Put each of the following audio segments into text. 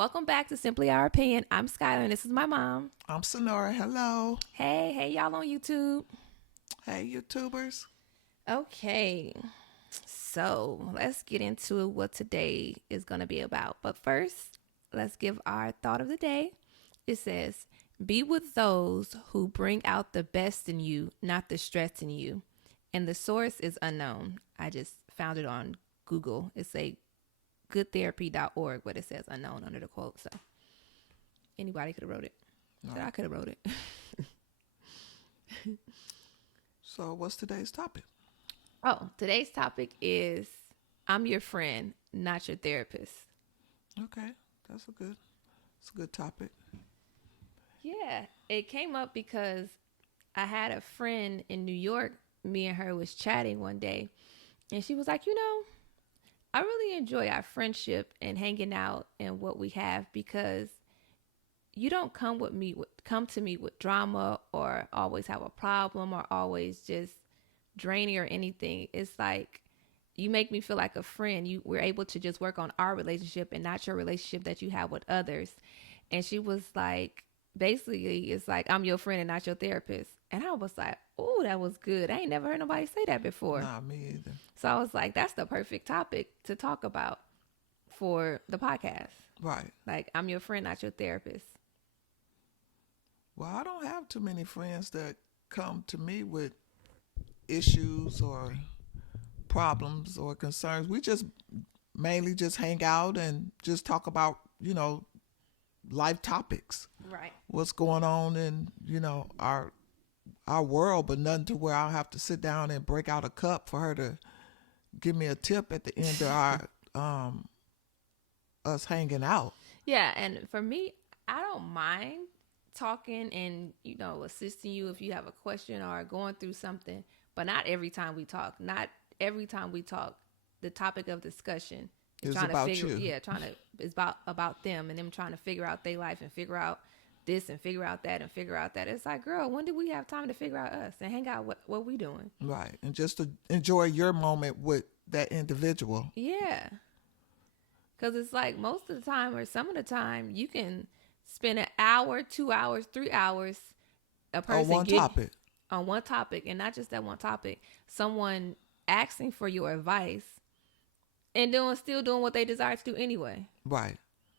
Welcome back to Simply Our Opinion. I'm Skylar and this is my mom. I'm Sannora. Hello. Hey, y'all on YouTube. Hey, YouTubers. Okay, so let's get into what today is going to be about. But first, let's give our thought of the day. It says, be with those who bring out the best in you, not the stress in you. And the source is unknown. I just found it on Google. It's a goodtherapy.org, but it says unknown under the quote. So anybody could have wrote it. No. I could have wrote it. So what's today's topic? Oh, today's topic is I'm your friend, not your therapist. Okay, that's a good topic. Yeah, it came up because I had a friend in New York. Me and her was chatting one day, and she was like, I really enjoy our friendship and hanging out and what we have because you don't come to me with drama or always have a problem or always just draining or anything. It's like you make me feel like a friend. We're able to just work on our relationship and not your relationship that you have with others. And she was like, basically, it's like I'm your friend and not your therapist. And I was like, oh, that was good. I ain't never heard nobody say that before. Nah, me either. So I was like, that's the perfect topic to talk about for the podcast. Right. Like, I'm your friend, not your therapist. Well, I don't have too many friends that come to me with issues or problems or concerns. We just mainly just hang out and just talk about, life topics. Right. What's going on in, our world, but nothing to where I'll have to sit down and break out a cup for her to give me a tip at the end of our us hanging out. Yeah, and for me, I don't mind talking and assisting you if you have a question or going through something, but not every time we talk. Not every time we talk, the topic of discussion is It's about you. Yeah, it's about them and them trying to figure out their life and figure out this and figure out that and figure out that. It's like, girl, when do we have time to figure out us and hang out what we doing? Right. And just to enjoy your moment with that individual. Yeah. Because it's like most of the time or some of the time you can spend an hour, 2 hours, 3 hours a person on one topic, and not just that one topic. Someone asking for your advice and still doing what they desire to do anyway. Right.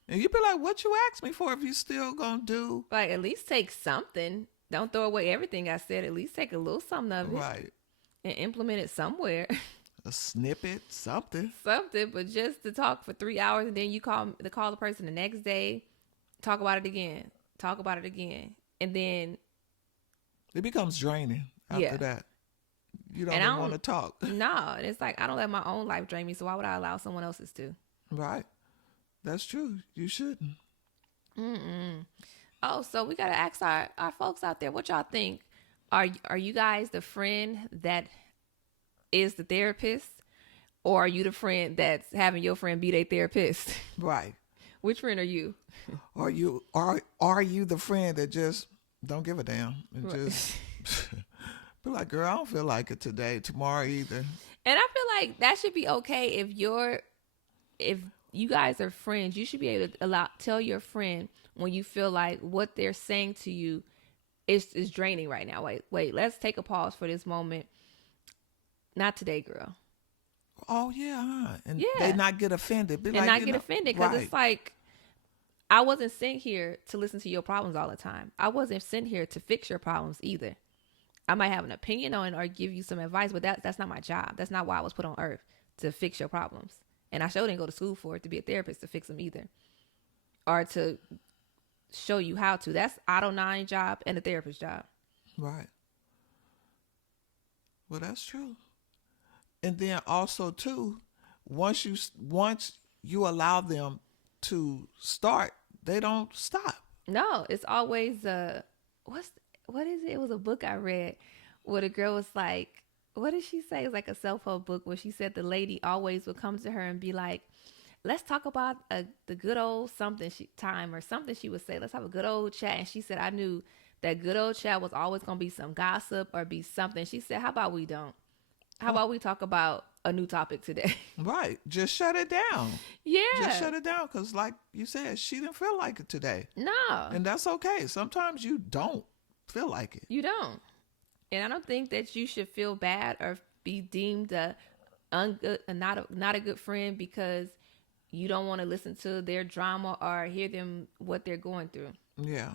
And you'd be like, what you asked me for if you still gonna do? Like, at least take something. Don't throw away everything I said. At least take a little something of it. Right. And implement it somewhere. A snippet, something. But just to talk for 3 hours and then you call the person the next day, talk about it again. And then it becomes draining after that. You don't even want to talk. No, and it's like I don't let my own life drain me, so why would I allow someone else's to? Right. That's true. You shouldn't. Oh, so we gotta ask our folks out there, what y'all think? Are you guys the friend that is the therapist, or are you the friend that's having your friend be their therapist? Right. Which friend are you? Are you the friend that just don't give a damn and just be like, girl, I don't feel like it today, tomorrow either. And I feel like that should be okay if you guys are friends. You should be able to tell your friend when you feel like what they're saying to you is draining right now. Wait, let's take a pause for this moment. Not today, girl. Oh yeah, and they not get offended. Get offended because it's like I wasn't sent here to listen to your problems all the time. I wasn't sent here to fix your problems either. I might have an opinion on it or give you some advice, but that's not my job. That's not why I was put on earth, to fix your problems. And I sure didn't go to school for it to be a therapist to fix them either, or to show you how to. That's Auto 9 job and a therapist job. Right. Well, that's true. And then also too, once you allow them to start, they don't stop. No, it's always what is it? It was a book I read where the girl was like, what did she say? It's like a self-help book where she said the lady always would come to her and be like, let's talk about the good old time or something she would say. Let's have a good old chat. And she said, I knew that good old chat was always going to be some gossip or be something. She said, how about we don't? How about we talk about a new topic today. Right. Just shut it down. Yeah. Just shut it down because, like you said, she didn't feel like it today. No. And that's okay. Sometimes you don't feel like it. You don't. And I don't think that you should feel bad or be deemed not a good friend because you don't want to listen to their drama or hear them what they're going through. Yeah.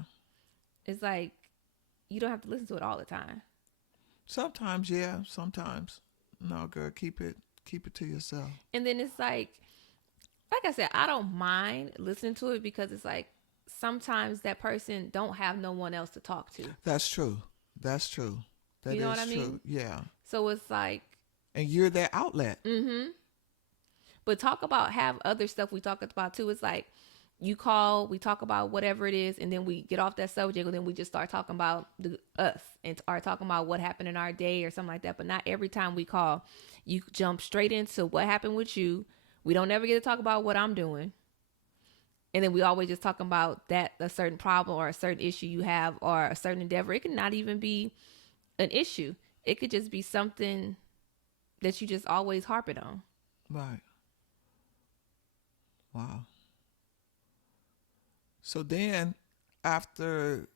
It's like you don't have to listen to it all the time. Sometimes, yeah. Sometimes. No, girl, keep it to yourself. And then it's like I said, I don't mind listening to it because it's like sometimes that person don't have no one else to talk to. That's true. That's true. That you know is what I mean? true. Yeah. So it's like, and you're their outlet. Mm-hmm. But have other stuff we talk about too. It's like you call, we talk about whatever it is, and then we get off that subject, and then we just start talking about us and are talking about what happened in our day or something like that. But not every time we call, you jump straight into what happened with you. We don't ever get to talk about what I'm doing. And then we always just talking about a certain problem or a certain issue you have or a certain endeavor. It could not even be an issue. It could just be something that you just always harping on. Right. Wow. So then, after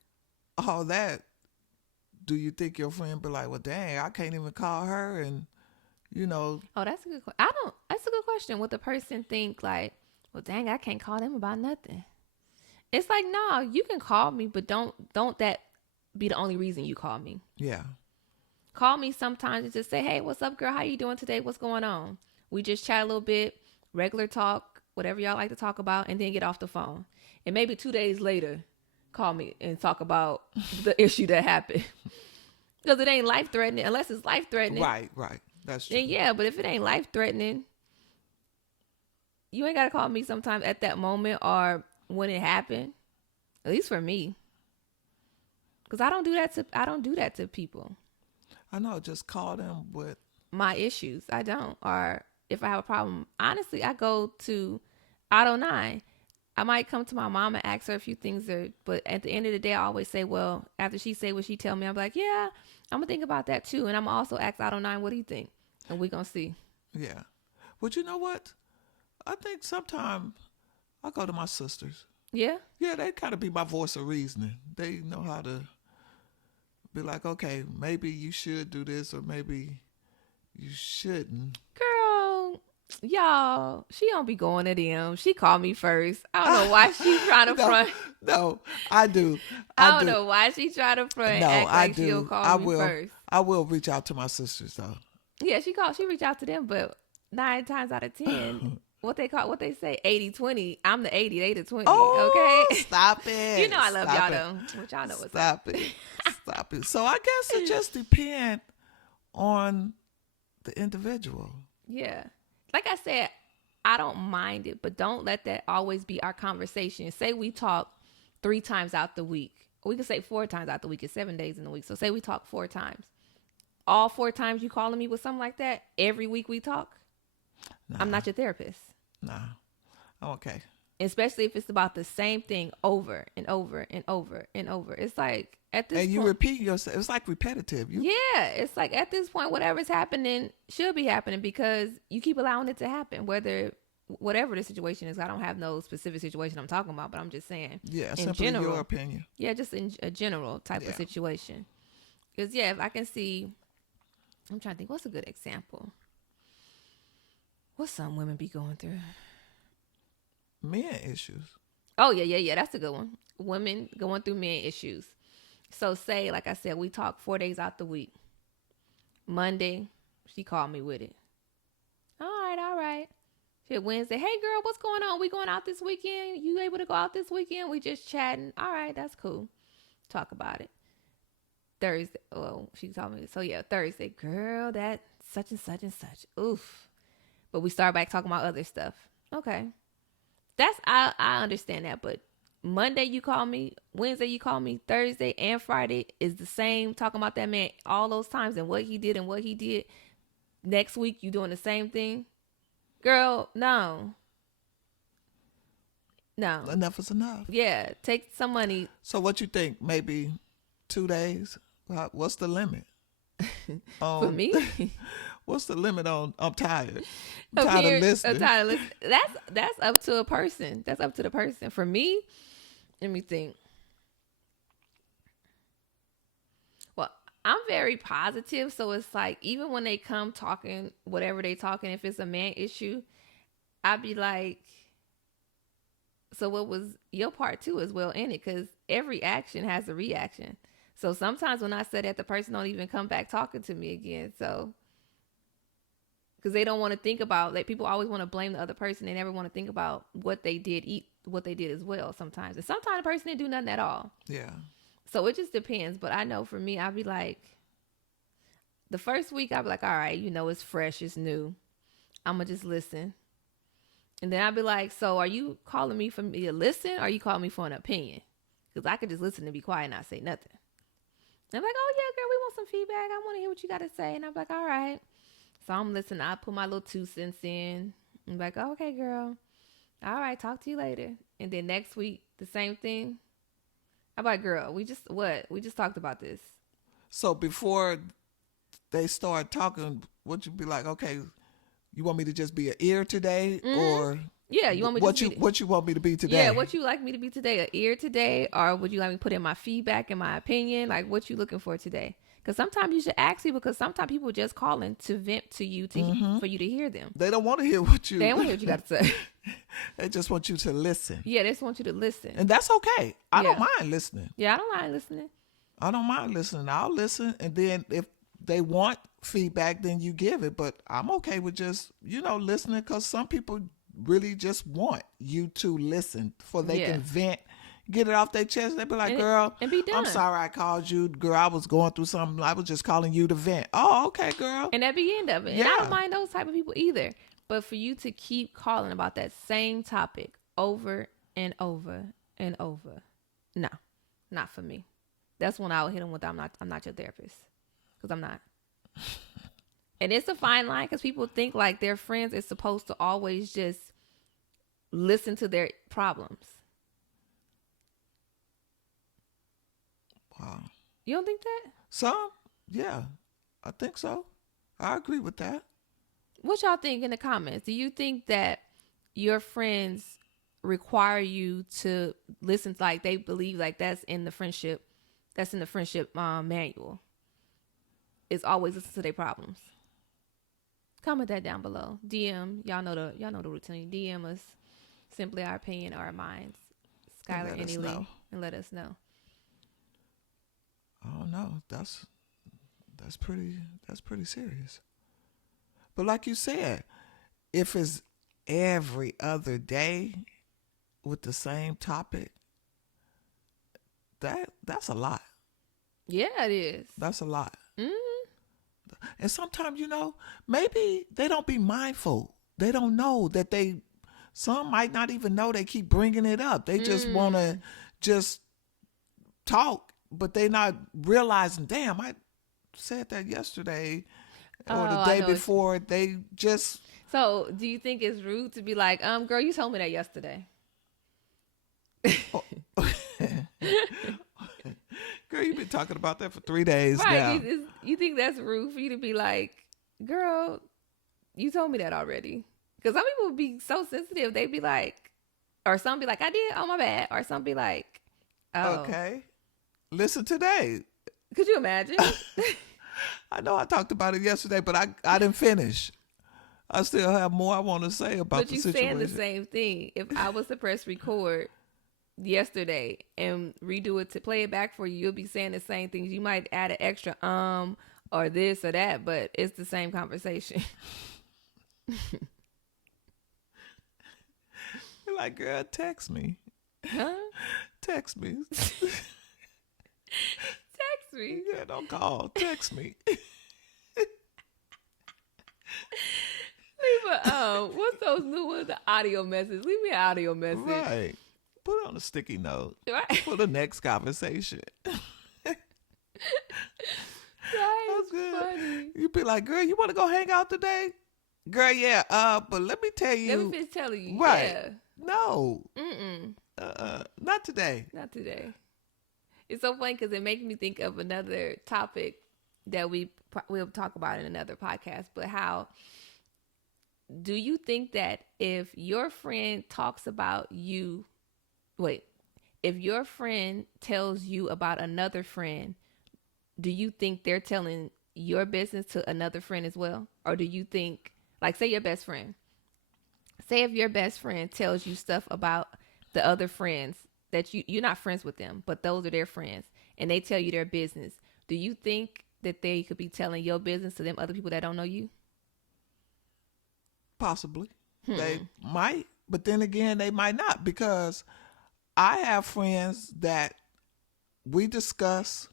all that, do you think your friend be like, well, dang, I can't even call her and, Oh, that's a good question. That's a good question. Would the person think like, well, dang, I can't call them about nothing? It's like, no, you can call me, but don't that be the only reason you call me. Yeah. Call me sometimes and just say, hey, what's up, girl? How you doing today? What's going on? We just chat a little bit, regular talk, whatever y'all like to talk about, and then get off the phone. And maybe 2 days later, call me and talk about the issue that happened. Because it ain't life-threatening, unless it's life-threatening. Right. That's true. And yeah, but if it ain't life-threatening, you ain't got to call me sometime at that moment or when it happened. At least for me. Because I don't do that to people. I know, just call them with my issues. I don't. Or if I have a problem, honestly, I go to Auto 9. I might come to my mom and ask her a few things, but at the end of the day, I always say, well, after she say what she tell me, I'm like, yeah, I'm going to think about that too. And I'm also ask Auto 9, what do you think? And we're going to see. Yeah. But you know what? I think sometimes I go to my sisters. Yeah? Yeah, they kind of be my voice of reasoning. They know how to be like, okay, maybe you should do this or maybe you shouldn't. Girl, y'all, she don't be going to them. She called me first. I don't know why she's trying to front. No, I do. I don't know why she trying to front. No, act I like do. She'll call I me will. first. I will reach out to my sisters though. Yeah, she reached out to them, but 9 times out of 10, what they say, 80-20. I'm the 80, they the 20. Oh, okay? Stop it. You know I love Stop y'all it. though. Which y'all know what's Stop up. it. Stop it. So I guess it just depends on the individual. Yeah. Like I said, I don't mind it, but don't let that always be our conversation. Say we talk 3 times out the week. We could say 4 times out the week. It's 7 days in the week. So say we talk 4 times. All 4 times you calling me with something like that, every week we talk, Nah. I'm not your therapist. Nah. Okay. Especially if it's about the same thing over and over and over and over. It's like at this point. And you repeat yourself. It's like repetitive. Yeah. It's like at this point, whatever's happening should be happening because you keep allowing it to happen. Whatever the situation is. I don't have no specific situation I'm talking about, but I'm just saying. Yeah, in simply general, your opinion. Yeah, just in a general type of situation. Because, yeah, if I can see, I'm trying to think, what's a good example? What some women be going through? Men issues. Oh, yeah. That's a good one. Women going through men issues. So say, like I said, we talk 4 days out the week. Monday, she called me with it. All right. She Wednesday, hey, girl, what's going on? We going out this weekend? You able to go out this weekend? We just chatting. All right, that's cool. Talk about it. Thursday, she told me. So, yeah, Thursday, girl, that such and such and such. Oof. But we start back talking about other stuff. Okay. I understand that, but Monday you call me, Wednesday you call me, Thursday and Friday is the same, talking about that man all those times and what he did and what he did. Next week you doing the same thing. Girl, no. Enough is enough. Yeah, take some money. So what you think? Maybe 2 days? What's the limit? For me? What's the limit on I'm tired? I'm tired of listening. That's up to a person. That's up to the person. For me, let me think. Well, I'm very positive, so it's like even when they come talking, whatever they talking, if it's a man issue, I'd be like, so what was your part too as well in it? Because every action has a reaction. So sometimes when I say that, the person don't even come back talking to me again. So because they don't want to think about, like, people always want to blame the other person. They never want to think about what they did as well sometimes. And sometimes the person didn't do nothing at all. Yeah. So it just depends. But I know for me, I'll be like, the first week, I'll be like, all right, it's fresh, it's new. I'm going to just listen. And then I'll be like, so are you calling me for me to listen, or are you calling me for an opinion? Because I could just listen and be quiet and not say nothing. And I'm like, oh, yeah, girl, we want some feedback. I want to hear what you got to say. And I'm like, all right. So I'm listening. I put my little 2 cents in. I'm like, oh, okay, girl. All right, talk to you later. And then next week, the same thing. I'm like, girl, we just talked about this. So before they start talking, would you be like, okay, you want me to just be an ear today, or yeah, you want me to what you want me to be today? Yeah, what you like me to be today, an ear today, or would you like me to put in my feedback and my opinion? Like, what you looking for today? Because sometimes you should ask me, because sometimes people just calling to vent to you for you to hear them. They don't want to hear what you. They don't want to hear what you got to say. They just want you to listen. Yeah, they just want you to listen, and that's okay. I don't mind listening. Yeah, I don't mind listening. I don't mind listening. I'll listen, and then if they want feedback, then you give it. But I'm okay with just listening, because some people really just want you to listen for they can vent, get it off their chest. They be like, girl, and be done. I'm sorry I called you. Girl, I was going through something. I was just calling you to vent. Oh, okay, girl. And that be the end of it. Yeah. And I don't mind those type of people either. But for you to keep calling about that same topic over and over and over, no, not for me. That's when I would hit them with, I'm not your therapist, because I'm not. And it's a fine line, because people think like their friends is supposed to always just listen to their problems. Wow. You don't think that? Some, yeah, I think so. I agree with that. What y'all think in the comments? Do you think that your friends require you to listen, like they believe like that's in the friendship manual? Is always listen to their problems. Comment that down below. DM, y'all know the routine. DM us, Simply Our Opinion, Our Minds, Skylar and Lee, and let us know. Oh no, that's pretty serious. But like you said, if it's every other day with the same topic, that's a lot. Yeah, it is. That's a lot. Mm-hmm. And sometimes, maybe they don't be mindful. They don't know that some might not even know they keep bringing it up. They just want to just talk, but they not realizing, damn, I said that yesterday or the day before. They just. So do you think it's rude to be like, girl, you told me that yesterday? Girl, you've been talking about that for 3 days now. You think that's rude for you to be like, girl, you told me that already? Because some people be so sensitive. They be like, or some be like, I did, oh my bad. Or some be like, oh. Okay. Listen today. Could you imagine? I know I talked about it yesterday, but I didn't finish. I still have more I want to say about the situation. But you're saying the same thing. If I was to press record yesterday and redo it to play it back for you, you'll be saying the same things. You might add an extra or this or that, but it's the same conversation. You're like, girl, text me. Huh? Text me. Text me. Yeah, don't call. Text me. Leave a what's those new ones? The audio message. Leave me an audio message. Right. Put it on a sticky note. Right. For the next conversation. That's funny. You'd be like, girl, you want to go hang out today? Girl, yeah. But let me tell you. Let me finish telling you. Right. Yeah. No. Not today. Not today. It's so funny because it makes me think of another topic that we'll talk about in another podcast, but how do you think that if your friend talks about you, if your friend tells you about another friend, do you think they're telling your business to another friend as well? Or do you think, like, say your best friend, say if your best friend tells you stuff about the other friends that you're not friends with them, but those are their friends, and they tell you their business, do you think that they could be telling your business to them other people that don't know you? Possibly. They might, but then again, they might not, because I have friends that we discuss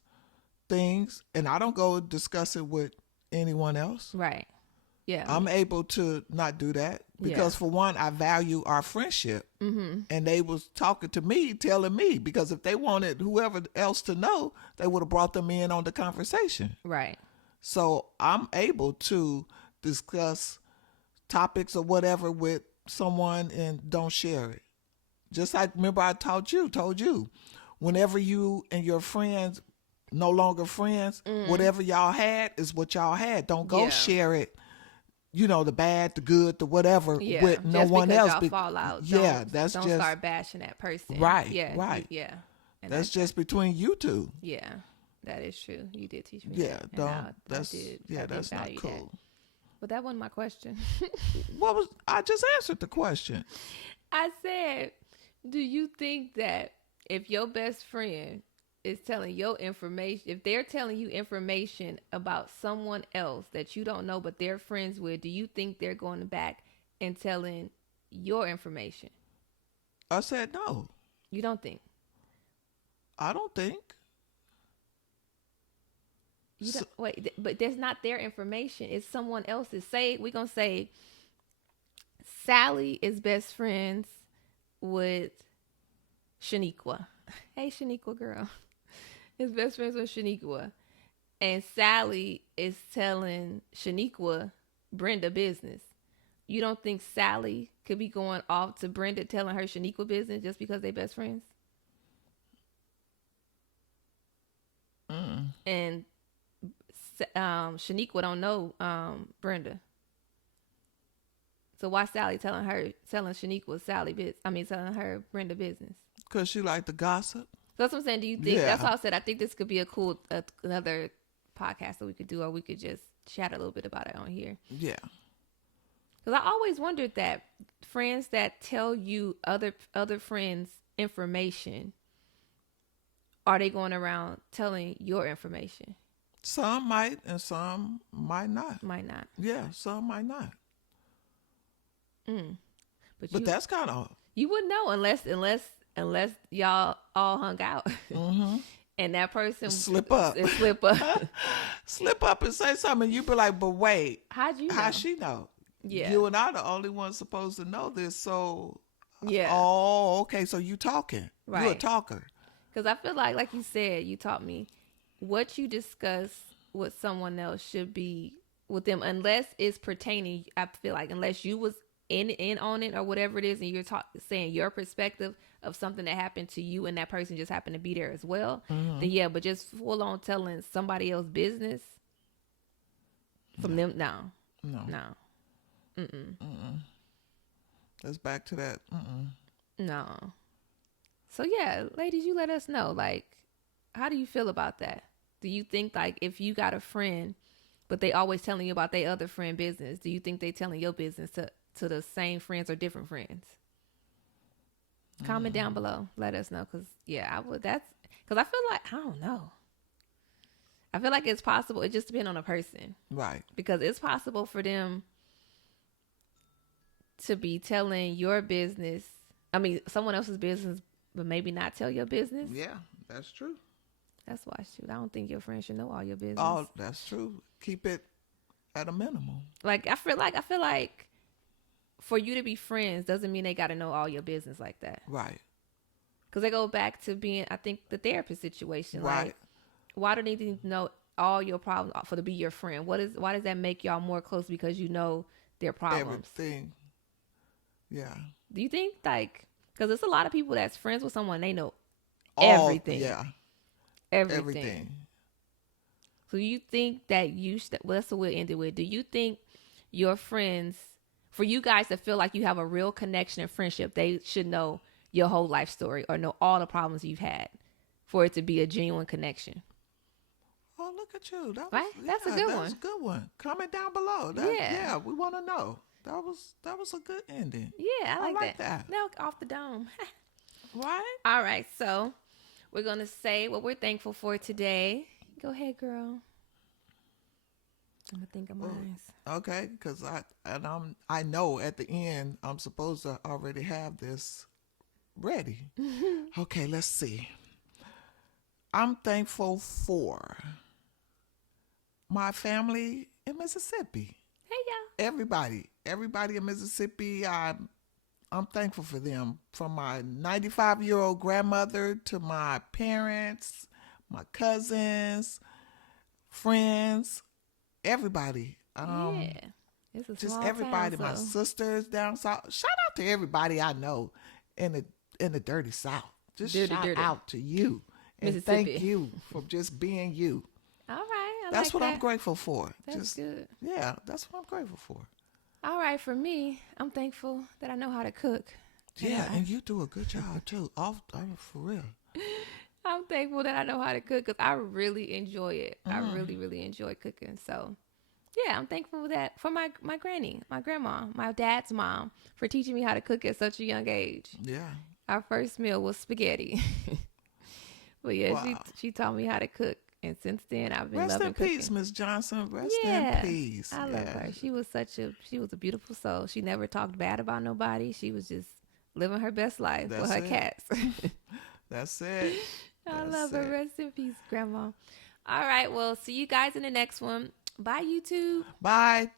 things and I don't go discuss it with anyone else. Right. Yeah. I'm able to not do that because for one, I value our friendship. And they was talking to me, telling me, because if they wanted whoever else to know, they would have brought them in on the conversation. Right. So I'm able to discuss topics or whatever with someone and don't share it. Just like, remember I told you, whenever you and your friends no longer friends, whatever y'all had is what y'all had. Don't go share it, the bad, the good, the whatever with no just one because else. Y'all fall out. Don't start bashing that person. Right. Yeah. Right. Yeah. And that's just between you two. Yeah, that is true. You did teach me. Yeah. That. That's not cool. That. But that wasn't my question. I just answered the question. I said, do you think that if your best friend is telling your information, if they're telling you information about someone else that you don't know but they're friends with, do you think they're going back and telling your information? I said no. You don't think? I don't think. You don't, wait, but that's not their information. It's someone else's. We're going to say Sally is best friends with Shaniqua. Hey, Shaniqua girl. Is best friends with Shaniqua. And Sally is telling Shaniqua Brenda business. You don't think Sally could be going off to Brenda telling her Shaniqua business just because they're best friends? And Shaniqua don't know Brenda. So why Sally telling Shaniqua telling her Brenda business? Because she like to gossip. That's what I'm saying. Do you think, that's all I said, I think this could be a cool, another podcast that we could do, or we could just chat a little bit about it on here. Yeah. Because I always wondered that friends that tell you other friends information, are they going around telling your information? Some might and some might not. Might not. Yeah, some might not. But you, that's kind of... You wouldn't know unless y'all all hung out. And that person slip up. Slip up and say something. You be like, but wait. How'd you know? How she know? Yeah. You and I the only ones supposed to know this. So, yeah. Oh, okay. So you talking. Right. You're a talker. Because I feel like you said, you taught me, what you discuss with someone else should be with them, unless it's pertaining. I feel like unless you was in on it or whatever it is, and you're saying your perspective of something that happened to you and that person just happened to be there as well, then yeah, but just full on telling somebody else's business from them, no. Let's back to that. No. So yeah, ladies, you let us know, like, how do you feel about that? Do you think, like, if you got a friend but they always telling you about their other friend business, do you think they telling your business to the same friends or different friends? Comment down below. Let us know. Because, yeah, I would. Because I feel like, I don't know. I feel like it's possible. It just depends on a person. Right. Because it's possible for them to be telling your business, someone else's business, but maybe not tell your business. Yeah, that's true. That's why, shoot, I don't think your friends should know all your business. Oh, that's true. Keep it at a minimum. Like, I feel like for you to be friends doesn't mean they got to know all your business like that. Right. Because they go back to being, I think, the therapist situation. Right. Like, why do they need to know all your problems for to be your friend? Why does that make y'all more close because you know their problems? Everything. Yeah. Do you think, like, because there's a lot of people that's friends with someone, they know everything. Yeah. Everything. So you think that well, that's what we'll end it with. Do you think your friends, for you guys to feel like you have a real connection and friendship, they should know your whole life story or know all the problems you've had for it to be a genuine connection? Oh, look at you. Right? That's a good that one. was a good one. Comment down below. Yeah, we want to know. That was a good ending. Yeah, I like that. No, off the dome. Right? All right, so we're going to say what we're thankful for today. Go ahead, girl. I'm going to think of mine. Okay, because I know at the end I'm supposed to already have this ready. Okay, let's see. I'm thankful for my family in Mississippi. Hey, y'all. Everybody in Mississippi, I'm thankful for them. From my 95-year-old grandmother to my parents, my cousins, friends, everybody. Yeah. It's a Just small everybody, town, my sisters down south. Shout out to everybody I know in the dirty South. Just shout out to you. And thank you for just being you. All right. That's what I'm grateful for. That's good. Yeah, that's what I'm grateful for. All right, for me, I'm thankful that I know how to cook. Yeah, and you do a good job too. For real. I'm thankful that I know how to cook because I really enjoy it. I really, really enjoy cooking. So, yeah, I'm thankful for that for my granny, my grandma, my dad's mom for teaching me how to cook at such a young age. Yeah. Our first meal was spaghetti. But yeah, wow. she taught me how to cook. And since then, I've been loving cooking. Rest in peace, Miss Johnson. Rest in peace. I love her. She was a beautiful soul. She never talked bad about nobody. She was just living her best life with her cats. That's it. I love her. Rest in peace, Grandma. All right. Well, see you guys in the next one. Bye, YouTube. Bye.